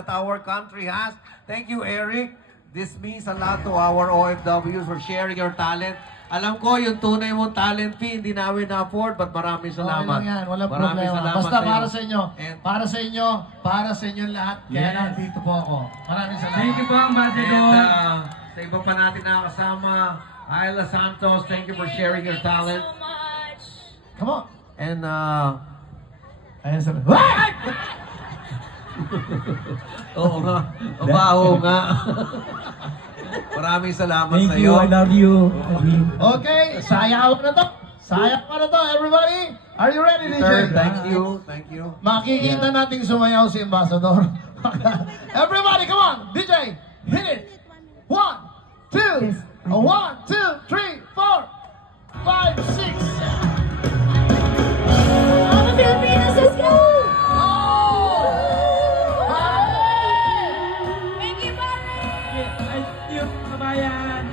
that our country has. Thank you, Eric. This means a lot to our OFWs for sharing your talent. Alam ko, yung tunay mong talent fee, hindi namin na-afford, but maraming salamat. Okay lang yan, walang Maraming problema. salamat Basta sa'yo. para sa inyo, And para sa inyo lahat. Kaya Yes. nandito po ako. Maraming salamat. Thank you po, Ambassador. And sa iba pa natin nakakasama, Ayla Santos, thank you for sharing your talent. so much. Come on. And Ayan sabi. What? oo nga, mabaho nga. Maraming salamat sa Thank you, iyo. I love you. Okay, sayaw na to. Sayaw na to, everybody. Are you ready, DJ? Thank you, thank you. Makikita nating sumayaw si Ambassador. Everybody, come on. DJ, hit it. 1, 2, 1, 2, 3, 4, 5, 6. Mga Pilipinas, let's go! Oh! Thank you, Barry! Thank you, kabayan.